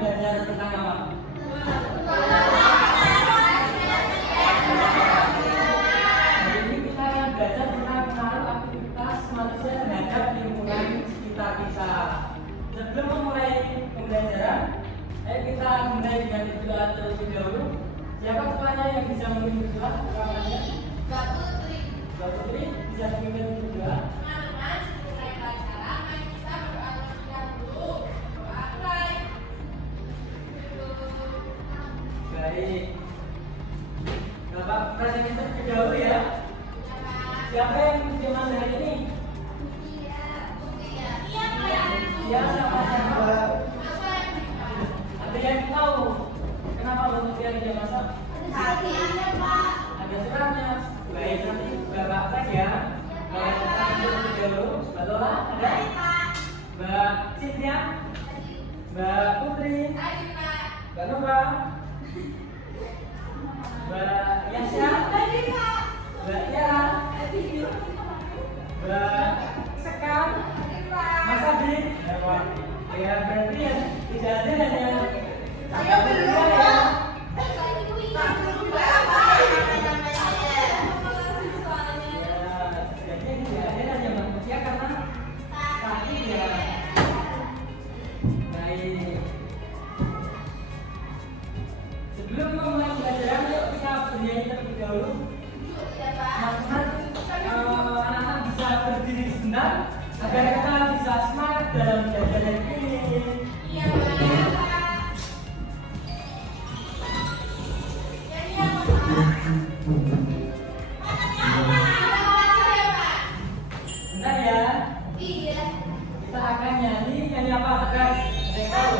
belajar tentang apa? Hari ini kita akan belajar tentang pengaruh aktivitas manusia terhadap lingkungan sekitar kita. Sebelum memulai pembelajaran, ayo kita mulai dengan doa terlebih dahulu. Siapa ketuanya yang bisa memimpin doa? Mbak Putri. Mbak Putri bisa memimpin doa. Baik. Bapak presenter terlebih dahulu ya. Siapa yang menjemas hari ini? Iya, siapa? Ada yang tahu kenapa Mbak Putri ada masak? Ada suratnya. Baik, nanti Bapak cek ya. Bapak presenter terlebih dahulu. Mbak Lola ada? Mbak Cynthia? Mbak Putri? Mbak Nova? Mbak Yasya, Mbak Tiara, Mbak Sekar, Mas Adi, ya berarti ya tidak ada hanya saya berdua ya. Jadi tidak ada hanya manusia karena sakit ya. Baik. Sebelum memulai pelajaran, yuk kita bernyanyi terlebih dahulu. Anak-anak bisa berdiri sebentar agar kita bisa semangat dalam belajar ini. Iya, Pak. Bentar ya. Iya. Kita akan nyanyi apa? Ada yang tahu?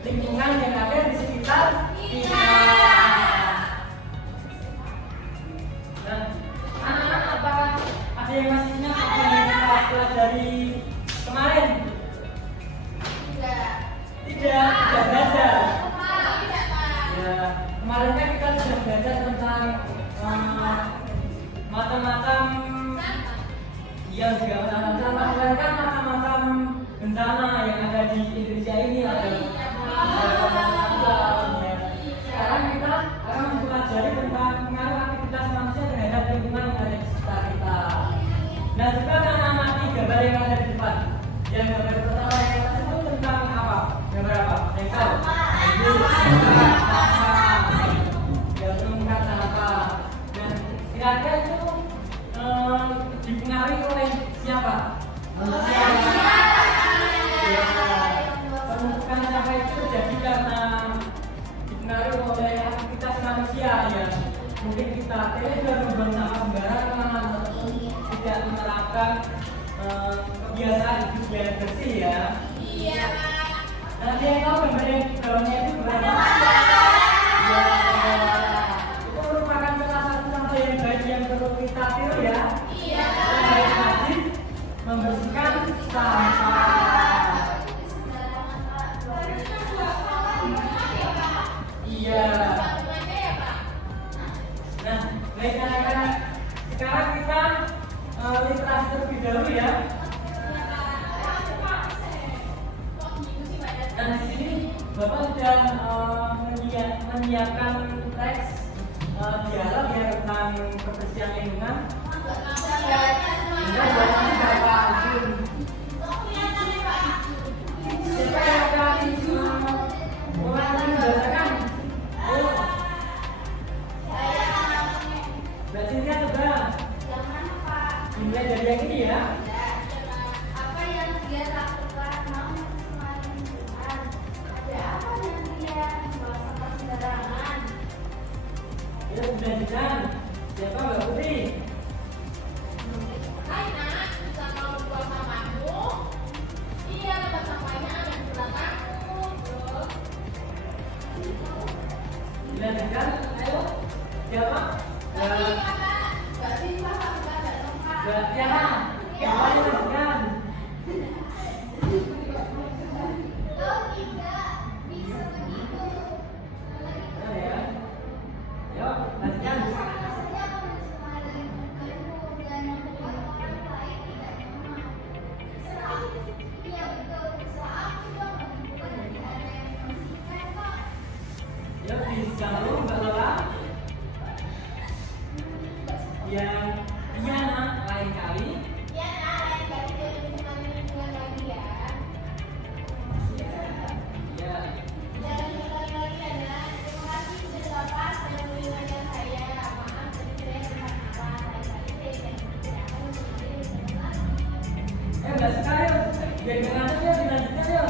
Lingkungan yang ada di sekitar kita. Nah, anak-anak apakah ada yang masih ingat apa yang kita pelajari kemarin? Tidak belajar. Ya, kemarin kan kita sudah belajar tentang macam-macam. Iya juga macam-macam bencana yang ada di Indonesia ini ada. Sekarang kita akan mempelajari tentang pengaruh aktivitas manusia terhadap lingkungan yang ada di sekitar kita. Nah, juga akan amati gambar yang ada di depan. Yang gambar pertama yang kita sebut tentang apa? Gambar apa? Yang tahu? Yang menunjukkan apa? Dan kira-kira itu dipengaruhi oleh siapa? Manusia. Penentukan siapa itu terjadi karena dipengaruhi oleh aktivitas manusia ya. Mungkin kita tidak membuang sampah sembarangan ataupun tidak menerapkan kebiasaan hidup yang bersih ya. Iya, Pak. Nanti yang tahu gambar yang di bawahnya itu berapa? Ya, itu merupakan salah satu contoh yang baik yang perlu kita tiru ya. Iya. Kita wajib membersihkan sampah. Iya. Nah, baik anak-anak. Sekarang kita literasi terlebih dahulu ya. Dan di sini Bapak sudah menyiapkan teks dialog ya tentang kebersihan lingkungan. Kita buat Bapak Azul. Siapa yang akan mulai membacakan? Mbak Cynthia coba. Dimulai dari yang ini ya. Apa yang dia lakukan mau Jangan lupa Mbak Lola. Yang lain kali. Enggak sekali, biar gimana ya, dilanjutkan ya.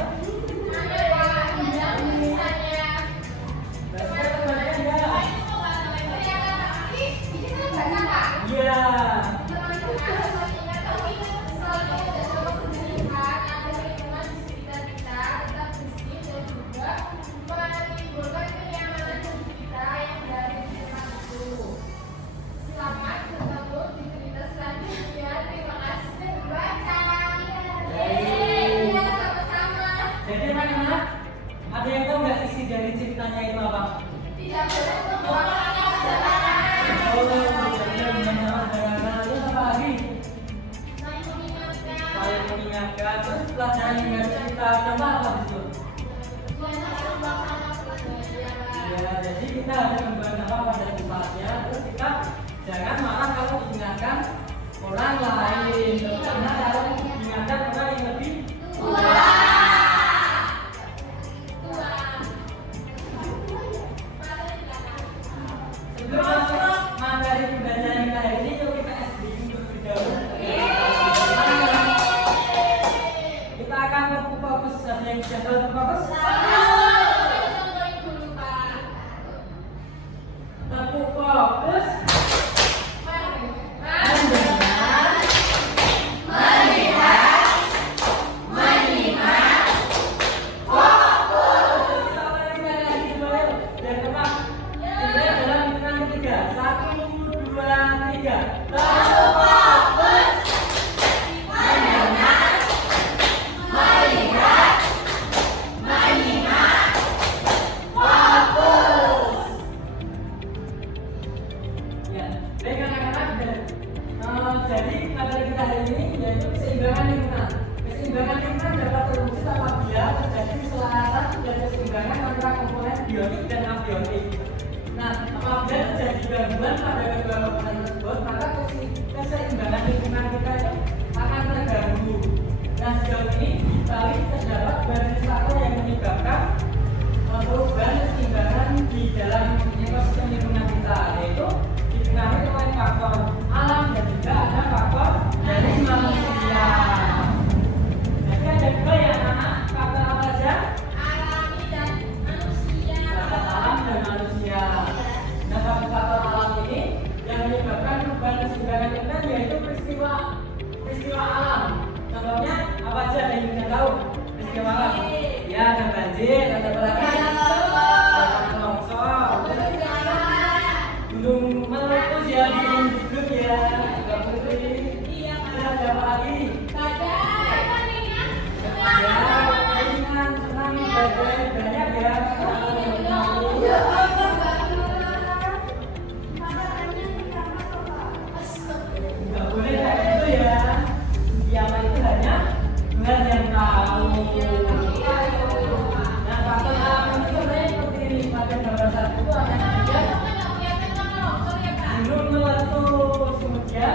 Jadi anak-anak, ada yang tahu nggak isi dari ceritanya itu apa? Tidak boleh apa lagi? Saling mengingatkan. Terus pelajaran yang harus kita coba apa itu? Ya, jadi kita harus membuang sampah pada tempatnya. Terus kita jangan marah kalau diingatkan orang lain, terutama kalau diingatkan orang yang lebih tua. Sebelum masuk materi pembelajaran kita hari ini, yuk kita SDG terlebih dahulu. Kita akan fokus ada yang bisa tahu fokus. Tepuk fokus. Jadi materi kita hari ini yaitu keseimbangan lingkungan. Keseimbangan lingkungan dapat terwujud apabila terjadi keselarasan dan keseimbangan antara komponen biotik dan abiotik. Nah, apabila terjadi gangguan pada kedua komponen tersebut, maka keseimbangan lingkungan kita itu akan terganggu. Nah, sejauh ini Bali terdapat dua jenis faktor yang menyebabkan perubahan keseimbangan di dalam ekosistem lingkungan kita, yaitu dipengaruhi oleh faktor alam dan juga ada faktor dari manusia. Jadi ada dua ya anak, faktor apa saja? Alami dan manusia. Faktor alam dan manusia. Nah, faktor alam ini yang menyebabkan perubahan keseimbangan lingkungan yaitu peristiwa alam. Contohnya apa aja yang kita tahu? Peristiwa alam. Ya, ada banjir, ada apa lagi? Ada longsor. Gunung meletus ya, gunung gugur ya, nggak putri. Iya, Ada apa lagi? badai, Ya, ringan, senang, badai, banyak ya. Nggak boleh kayak gitu ya. Siapa itu hanya Tuhan yang tahu. Nah, faktor alam itu sebenarnya seperti ini. Pada gambar satu itu ada tiga. Gunung meletus, kemudian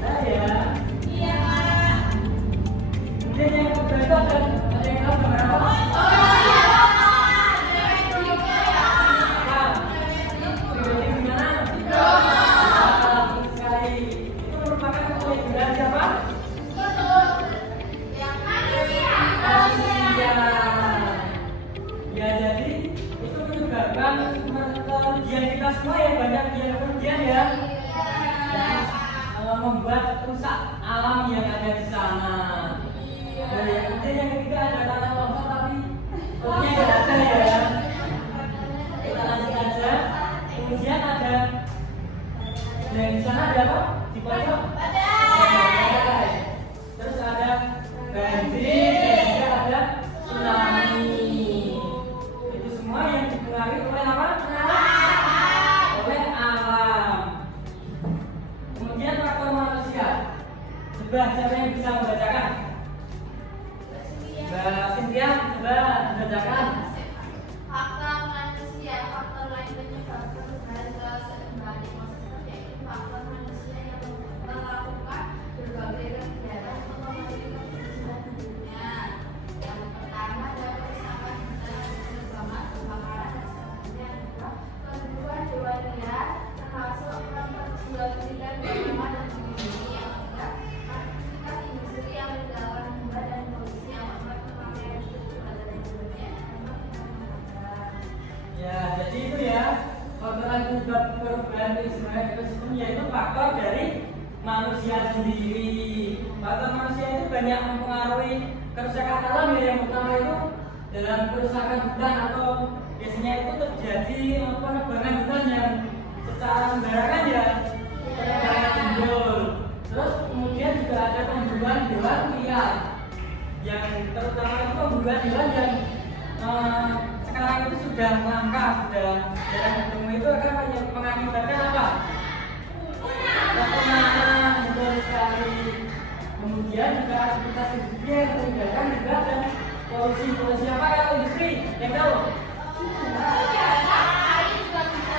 nah ya. Kemudian yang kedua itu ada yang tahu gambar apa? Berarti gimana? Sekali. Itu merupakan kelebihan siapa? Ya, jadi itu menyebabkan kerugian kita semua ya, banyak yang kerugian ya. Membuat rusak alam yang ada di sana. Dan yang ketiga ada tanah longsor tapi pokoknya nggak ada ya. Kita lanjut aja. Kemudian ada dan di sana ada apa? Di pojok. Badai. Terus ada banjir dan juga ada tsunami. Itu semua yang dipengaruhi oleh apa? Oleh alam. Kemudian faktor manusia. Coba siapa yang bisa membacakan? Mbak Cynthia. coba dibacakan. Faktor manusia, faktor lain penyebabkan harga seimbang ekosistem yaitu faktor manusia yang melakukan berbagai kegiatan mempengaruhi kebersihan dunia. Yang pertama adalah kerusakan hutan, penebangan, kebakaran dan sebagainya. Kedua, hewan liar termasuk memperjual belikan tanaman dan memiliki. Yang ketiga, aktivitas industri yang meninggalkan limbah dan polusi yang membuat pemakaian itu ada dan sebagainya. Ya, jadi itu ya faktor akibat perubahan ekosistem yaitu faktor dari manusia sendiri. Faktor manusia itu banyak mempengaruhi kerusakan alam ya. Yang pertama itu dalam kerusakan hutan atau biasanya itu terjadi penebangan hutan yang secara sembarangan ya, penebangan timbul. Terus kemudian juga ada pemburuan hewan liar yang terutama itu pemburuan hewan yang sekarang itu sudah langka, sudah jarang ketemu. Itu akan mengakibatkan apa? Kepunahan, betul sekali. Kemudian juga aktivitas industri yang meninggalkan limbah dan polusi apa kalau industri? Yang tahu?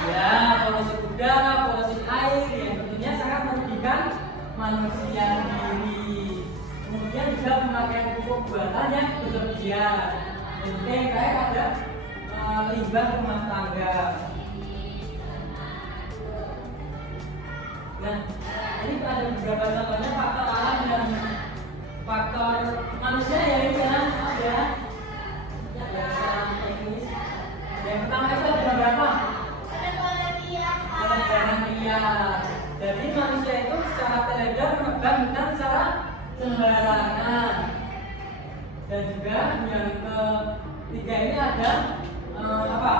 Ya, polusi udara, polusi air yang tentunya sangat merugikan manusia sendiri. Kemudian juga pemakaian pupuk buatan yang berlebihan. Yang kayak ada limbah rumah tangga. Nah, ini ada beberapa contohnya faktor alam dan faktor manusia ya ini ya, ada. Yang pertama itu ada berapa? Penebangan liar. Jadi manusia itu secara teledor menebang hutan secara sembarangan. Dan juga yang ketiga ini ada apa?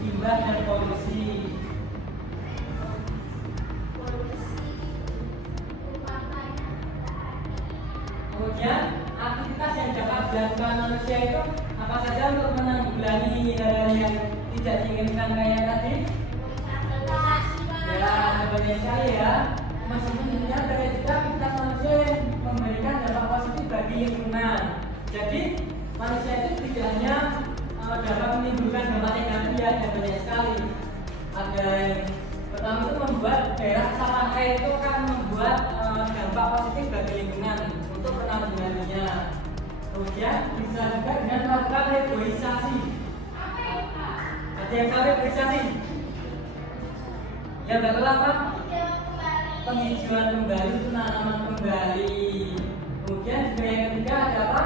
Limbah dan polusi. Kemudian aktivitas yang dapat dilakukan manusia itu apa saja untuk menanggulangi hal-hal yang tidak diinginkan kayak tadi? Ya, ada banyak sekali ya. Meskipun tentunya banyak juga aktivitas manusia yang memberikan dampak positif bagi lingkungan. Jadi manusia itu tidak hanya dapat menimbulkan dampak negatif ya, ada banyak sekali. Ada yang pertama itu membuat daerah resapan air itu akan membuat dampak positif bagi lingkungan untuk penanggulangannya. Kemudian bisa juga dengan melakukan reboisasi. Ada yang tahu reboisasi? Ya betul apa? Penghijauan kembali, penanaman kembali. Kemudian juga yang ketiga ada apa?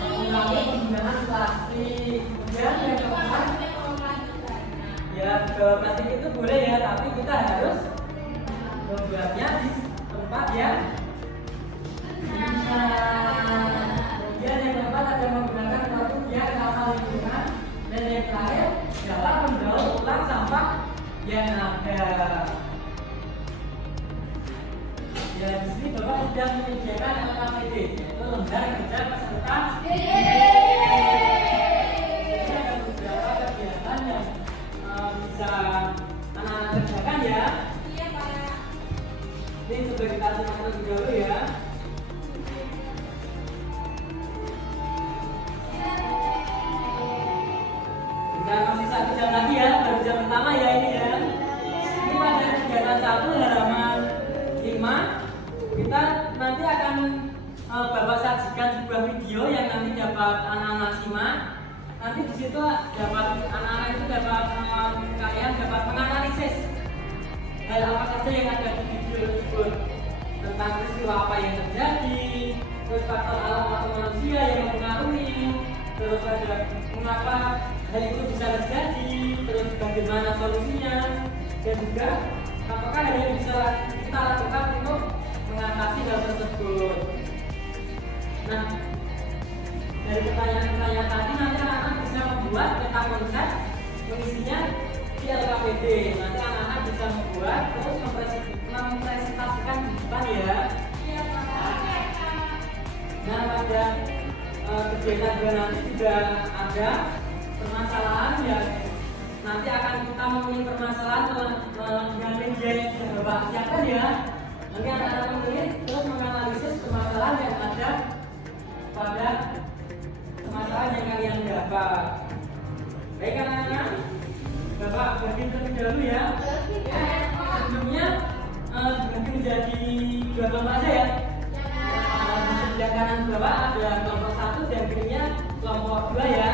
Mengurangi penggunaan plastik. Kemudian yang keempat, ya bawa plastik itu boleh ya, tapi kita harus membuatnya di tempat yang kemudian yang keempat ada menggunakan produk yang ramah lingkungan. Dan yang terakhir dapat mendaur ulang sampah yang ada. Ya di sini Bapak sudah menyediakan LKPD, yaitu lembar kerja peserta. Ini ada beberapa kegiatan yang bisa anak-anak kerjakan ya. Iya Pak. Ini coba kita simak terlebih dahulu ya. Dan masih 1 jam lagi ya, baru jam pertama ya ini ya. Ini pada kegiatan 1 halaman 5 kita nanti akan Bapak sajikan sebuah video yang nanti dapat anak-anak simak. Nanti di situ dapat anak-anak itu dapat kalian dapat menganalisis hal apa saja yang ada di video tersebut, tentang peristiwa apa yang terjadi, terus faktor alam atau manusia yang mempengaruhi, terus ada mengapa hal itu bisa terjadi, terus bagaimana solusinya, dan juga apakah hal yang bisa kita lakukan untuk mengatasi hal tersebut. Nah, dari pertanyaan-pertanyaan tadi nanti anak-anak bisa membuat peta konsep mengisinya di LKPD. Nanti anak-anak bisa membuat terus mempresentasikan di depan ya. Nah, pada kegiatan 2 nanti juga ada permasalahan yang nanti akan kita memilih permasalahan dengan media yang sudah Bapak siapkan ya. Nanti anak-anak memilih terus menganalisis permasalahan yang ada Sebelumnya dibagi menjadi 2 kelompok aja ya. Di sebelah kanan bawah ada kelompok 1 dan kirinya kelompok 2 ya.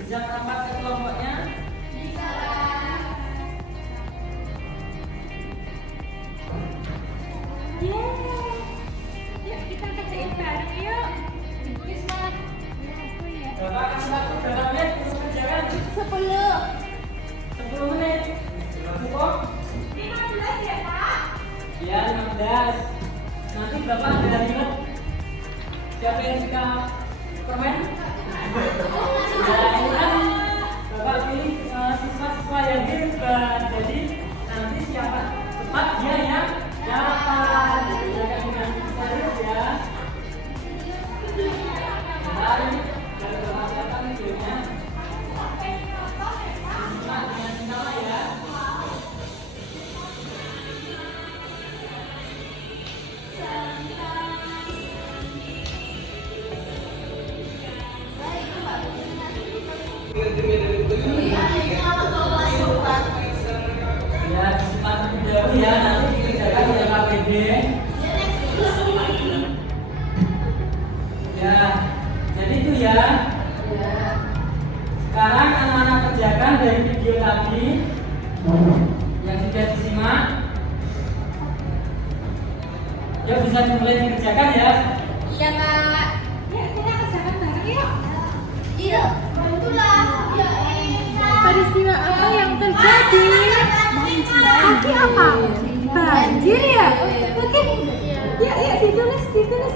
Bisa merapat ke kelompoknya. Yuk kita kerjain bareng yuk. Bapak kasih waktu berapa menit untuk kerjakan? 10 menit. Cukup? 15 ya Pak? Ya 15. Nanti Bapak ada ingat siapa yang suka permen? Ya ini kan Bapak pilih siswa-siswa yang hebat. Jadi nanti siapa cepat dia yang dapat. Jangan dengan serius ya. Mari dari Bapak siapa nih videonya? Simak dengan sinama ya. Ya, disimak terlebih dahulu ya, nanti dikerjakan oleh KPD. Ya, jadi itu ya. Sekarang anak-anak kerjakan dari video tadi yang sudah disimak. Ya bisa dimulai dikerjakan ya. Iya Kak. Yuk kita kerjakan bareng yuk. Iya, bantulah. Ya enak. Peristiwa apa yang terjadi? Tadi apa? Banjir ya? Oke. Yuk ditulis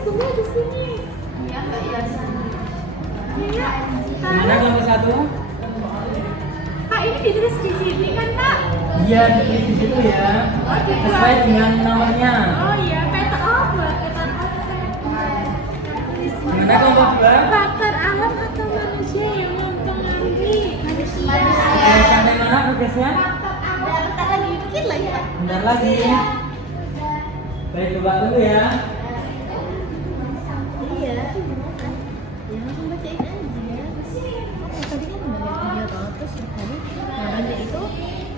dulu di sini. Iya Kak, iya sana. Iya. Gimana kelompok 1? Kak ini ditulis di sini kan Kak? Iya, ditulis di situ ya. Oh, gitu. Sesuai dengan nomornya. Oh iya, peta apa? Peta apa? Gimana kelompok 2? Faktor alam atau manusia yang mempengaruhi manusia. Oke, sampai mana progresnya? Bentar lagi dikit lagi Kak. Bentar lagi. Baik, coba dulu ya. Iya. Ya langsung bacain aja. Tadi kan udah lihat video toh, terus tadi banjir itu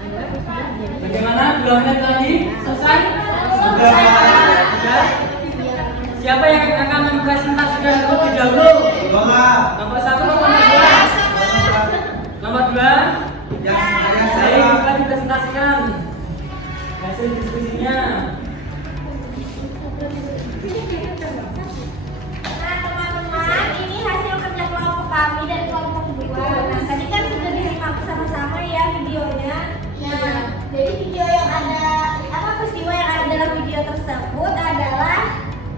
adalah peristiwa jadi. Bagaimana? 2 menit lagi? Selesai? Sudah? Siapa yang akan mempresentasikan terlebih dahulu? Nomor 1 atau nomor 2? Nomor 2? Baik, kita dipresentasikan hasil diskusinya. Nah teman-teman, ini hasil kerja kelompok kami dari kelompok 2. Nah tadi kan sudah disimak sama-sama ya videonya. Nah jadi video yang ada peristiwa yang ada dalam video tersebut adalah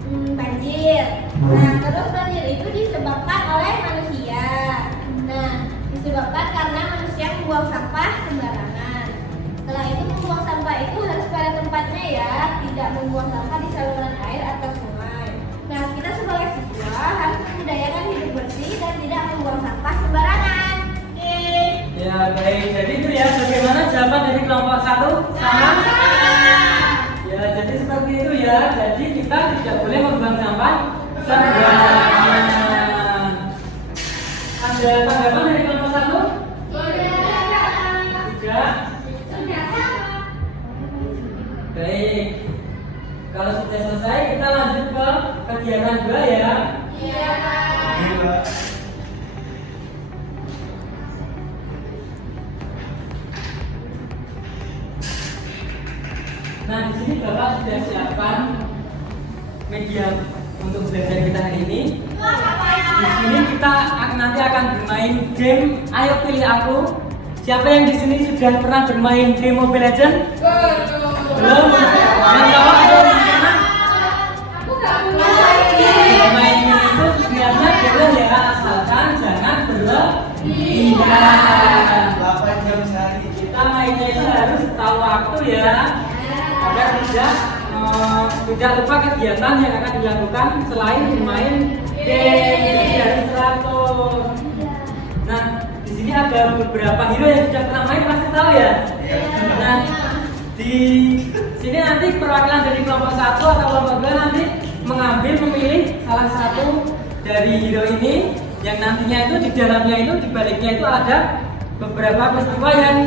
banjir. Nah terus banjir itu disebabkan oleh manusia. Nah disebabkan karena manusia membuang sampah sembarangan. Setelah itu membuang sampah itu harus pada tempatnya ya, tidak membuang sampah di saluran air atau sungai. Nah, kita sebagai siswa harus membudayakan hidup bersih dan tidak membuang sampah sembarangan. Oke. Ya, baik. Jadi itu ya, bagaimana jawaban dari kelompok 1? Sama? Ya, jadi seperti itu ya. Jadi kita tidak boleh membuang sampah sembarangan. Ada tanggapan dari kelompok 1? Tidak. Baik. Kalau sudah selesai, kita lanjut ke kegiatan 2 ya. Iya, Kak. Nah, di sini Bapak sudah siapkan media untuk belajar kita hari ini. Di sini kita nanti akan bermain game Ayo Pilih Aku. Siapa yang di sini sudah pernah bermain game Mobile Legends? Belum? Yang jawab ada yang pernah? Bermain game itu sebenarnya boleh ya, asalkan jangan berlebihan. 8 jam sehari. Kita mainnya itu harus tahu waktu ya, agar tidak lupa kegiatan yang akan dilakukan selain bermain game. Jadi harus teratur. Nah, di sini ada beberapa hero yang sudah pernah main, pasti tahu ya. Nah, di sini nanti perwakilan dari kelompok 1 atau kelompok 2 nanti memilih salah satu dari hero ini yang nantinya itu di dalamnya itu di baliknya itu ada beberapa peristiwa yang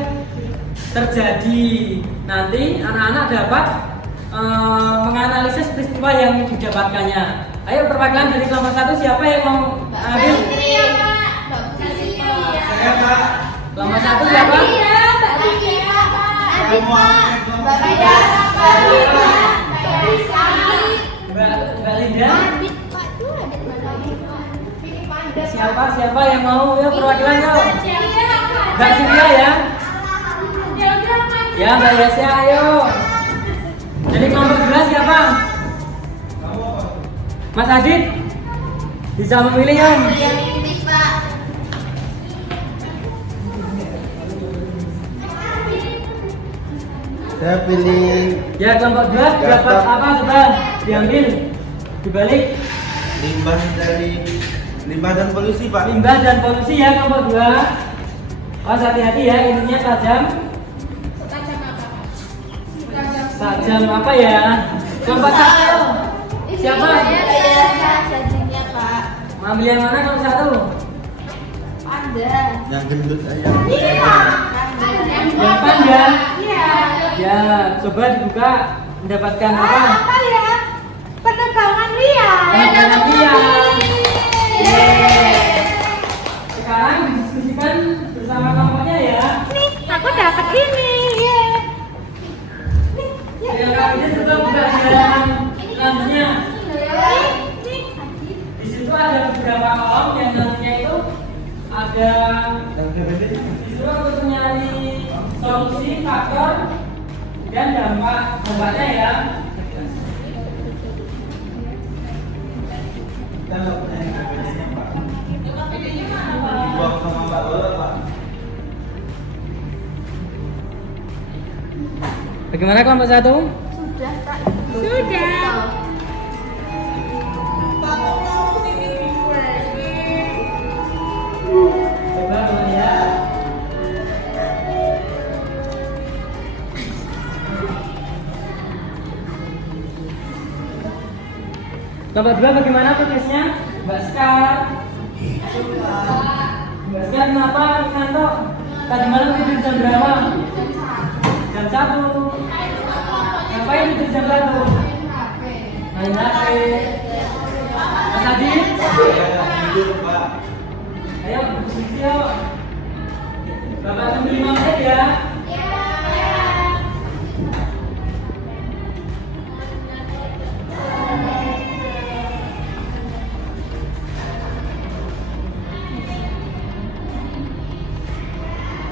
terjadi. Nanti anak-anak dapat menganalisis peristiwa yang didapatkannya. Ayo perwakilan dari kelompok 1 siapa yang mau ambil? Saya Pak. Kelompok 1 siapa? Mbak Linda. Siapa yang mau ya perwakilannya? Mbak Surya ya. Ya Mbak Yasya ayo. Jadi kelompok 2 siapa? Mas Adit. Bisa memilih ya? Saya pilih Ya kelompok 2 dapat apa sudah diambil? Dibalik limbah dan polusi Pak. limbah dan polusi ya kelompok 2. Oh hati-hati ya, ininya tajam. Tajam apa ya? Kelompok 1 siapa? Mau ambil yang mana kelompok 1? Yang gendut aja. Yang panda. Ya, coba dibuka mendapatkan apa? Apa ya? Penerbangan Ria. Penerbangan Ria. Sekarang didiskusikan bersama kelompoknya ya. Nih, aku dapat ini. Ya, kalian coba buka yang selanjutnya. Di situ ada beberapa kolom yang nantinya itu ada disuruh untuk mencari solusi, faktor, dan dampaknya ya. Buang sama Mbak Lola Pak. Bagaimana kelompok 1? Sudah. Coba melihat. Kelompok 2 bagaimana progresnya? Mbak Skar. Mbak Skar kenapa ngantuk? Tadi malam tidur jam berapa? Jam 1. Ngapain tidur jam 1? Main HP. Mas Adit? Saya tidur Pak. Ayo berdiskusi yuk. Bapak tunggu 5 menit ya.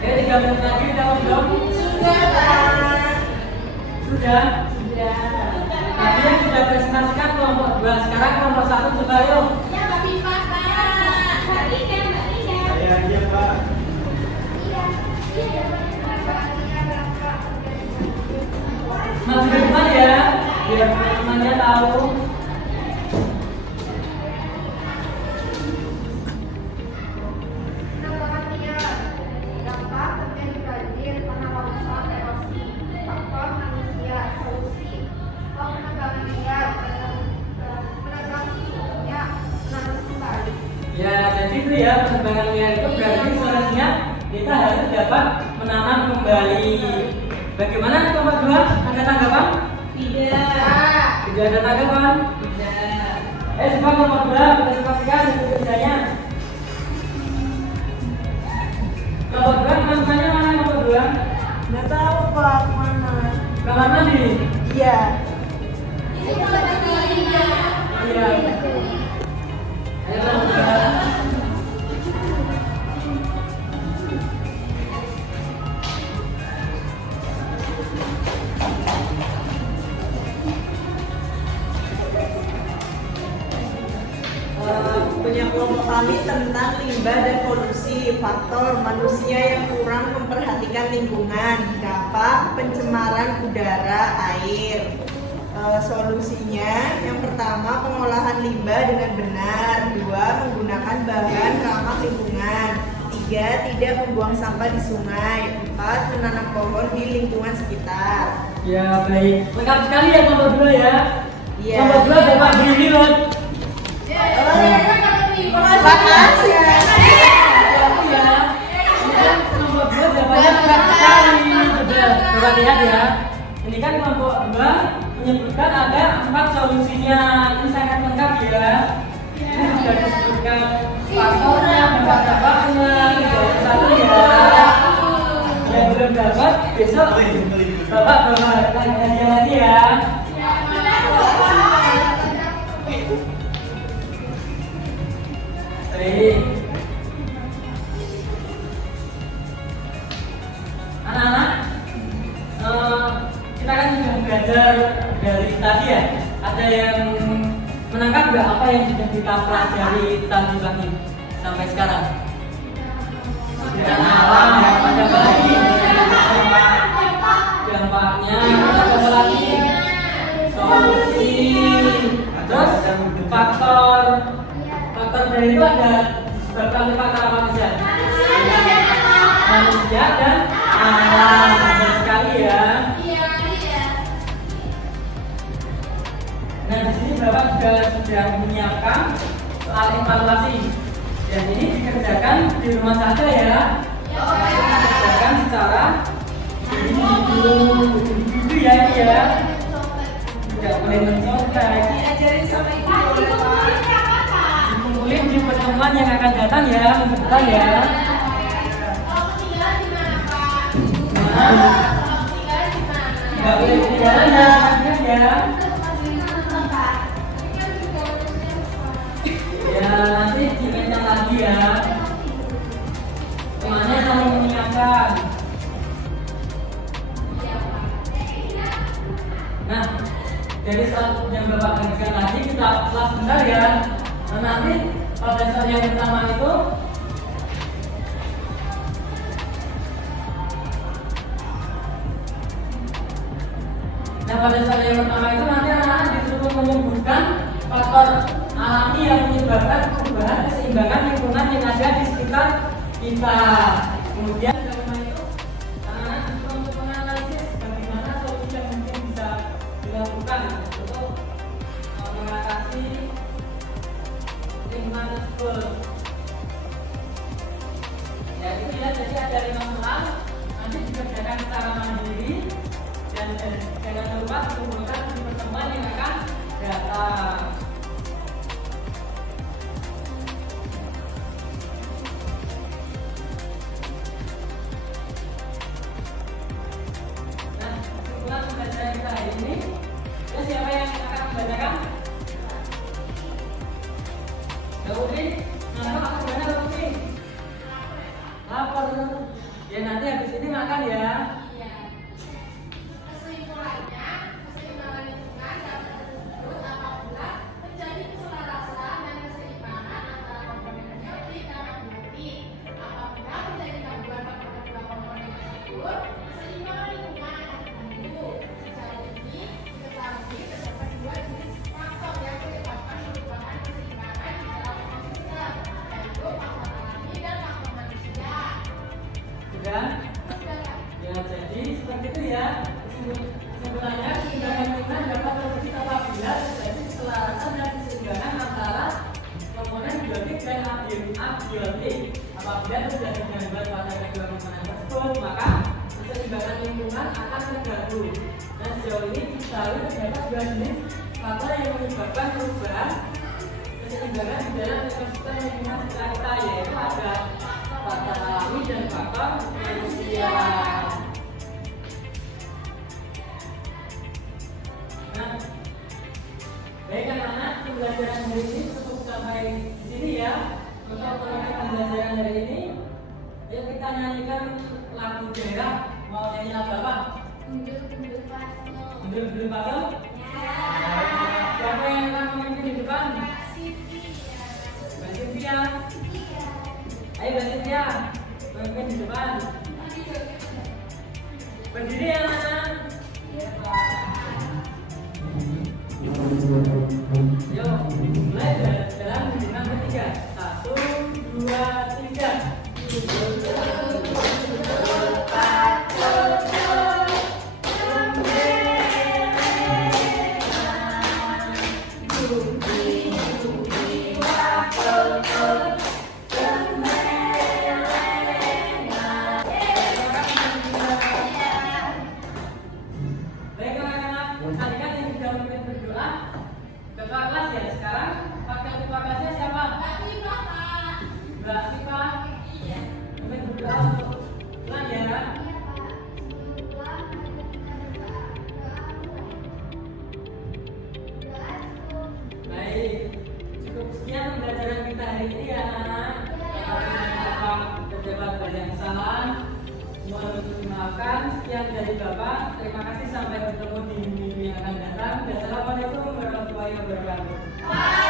Ayo 3 menit lagi udah belum? Sudah. Tadi yang sudah presentasikan kelompok 2, sekarang kelompok 1 coba yuk. Saya aja Pak. Maju ke depan ya, biar teman-temannya tahu. Ya, jadi itu ya penerbangan liar itu berarti solusinya kita harus dapat menanam kembali. Bagaimana kelompok 2? Ada tanggapan? Tidak ada tanggapan? Semua kelompok 2 presentasikan hasil kerjanya. Kelompok 2 teman-temannya mana kelompok 2? Nggak tahu Pak mana. Kamar mandi? Iya. Iya. Ayo kelompok 2. Punya kelompok kami tentang limbah dan polusi, faktor manusia yang kurang memperhatikan lingkungan, dampak pencemaran udara, air. Solusinya yang pertama pengolahan limbah dengan benar, 2 menggunakan bahan ramah lingkungan, 3 tidak membuang sampah di sungai, 4 menanam pohon di lingkungan sekitar. Ya baik, lengkap sekali ya kelompok 2 ya. Iya. Kelompok 2 Bapak Giri loh. Makasih. Ya. Kelompok 2 jawabannya lengkap sekali. Sudah Coba lihat ya. Ini kan kelompok 2 menyebutkan ada 4 solusinya. Ini sangat lengkap ya. Ini sudah disebutkan faktornya, dapat-dapatnya, dari 1 ya. Yang belum dapat besok Bapak hadiah lagi ya. Baik. Anak-anak, kita kan sudah belajar dari tadi ya. Ada yang menangkap nggak apa yang sudah kita pelajari tadi pagi sampai sekarang? Alam ya, ada apa lagi? Dampaknya, ada apa lagi? Solusi, terus faktor dari itu ada berbagai faktor apa saja? Manusia dan alam. Benar sekali ya. Nah, di sini Bapak juga sudah menyiapkan soal evaluasi. Dan ini dikerjakan di rumah saja ya. Dikerjakan secara individu ya ini ya. Tidak boleh mencontek. Diajarin sama ibu boleh Pak. Dikumpulin di pertemuan yang akan datang ya, minggu depan ya. Tidak boleh ketinggalan ya. Ya nanti diingatkan lagi ya. Semuanya saling mengingatkan. Nah, dari saat yang Bapak kerjakan tadi kita kelas bentar ya. Nah, nanti pada saat yang pertama itu nanti anak-anak disuruh menyebutkan faktor alami yang menyebabkan perubahan keseimbangan lingkungan yang ada di sekitar kita. Kemudian anak-anak disuruh untuk menganalisis bagaimana solusi yang mungkin bisa dilakukan untuk mengatasi lingkungan tersebut. Ya itu ya, jadi ada 5 soal nanti dikerjakan secara mandiri dan jangan lupa dikumpulkan di pertemuan yang akan datang. Nah, kesimpulan pembelajaran kita hari ini, ya siapa yang akan membacakan? Ya Putri, nanti aku gimana Putri? Lapor dulu. Ya nanti habis ini makan ya. Sudah? Ya jadi seperti itu ya. Kesimpulannya keseimbangan lingkungan dapat terwujud apabila terjadi keselarasan dan keseimbangan antara komponen biotik dan abiotik. Apabila terjadi gangguan pada kedua komponen tersebut, maka keseimbangan lingkungan akan terganggu. Dan sejauh ini diketahui terdapat 2 jenis faktor yang menyebabkan perubahan keseimbangan di dalam ekosistem lingkungan sekitar kita, yaitu ada faktor alami dan faktor manusia. Nah, baik anak-anak, pembelajaran hari ini cukup sampai di sini ya. Untuk penutup pembelajaran hari ini, yuk kita nyanyikan lagu daerah. Mau nyanyi lagu apa? Gundul-gundul patung. Gundul-gundul patung? Ya. Siapa yang akan memimpin di depan? Mbak Siti. Mbak Cynthia. Ayo Mbak Cynthia, memimpin di depan. Berdiri ya anak-anak. Yuk, mulai dalam hitungan ketiga. 1, 2, 3. hari ini ya anak-anak. Bapak terdapat banyak kesalahan. Mohon untuk dimaafkan. Sekian dari Bapak. Terima kasih, sampai bertemu di minggu yang akan datang. Wassalamualaikum warahmatullahi wabarakatuh.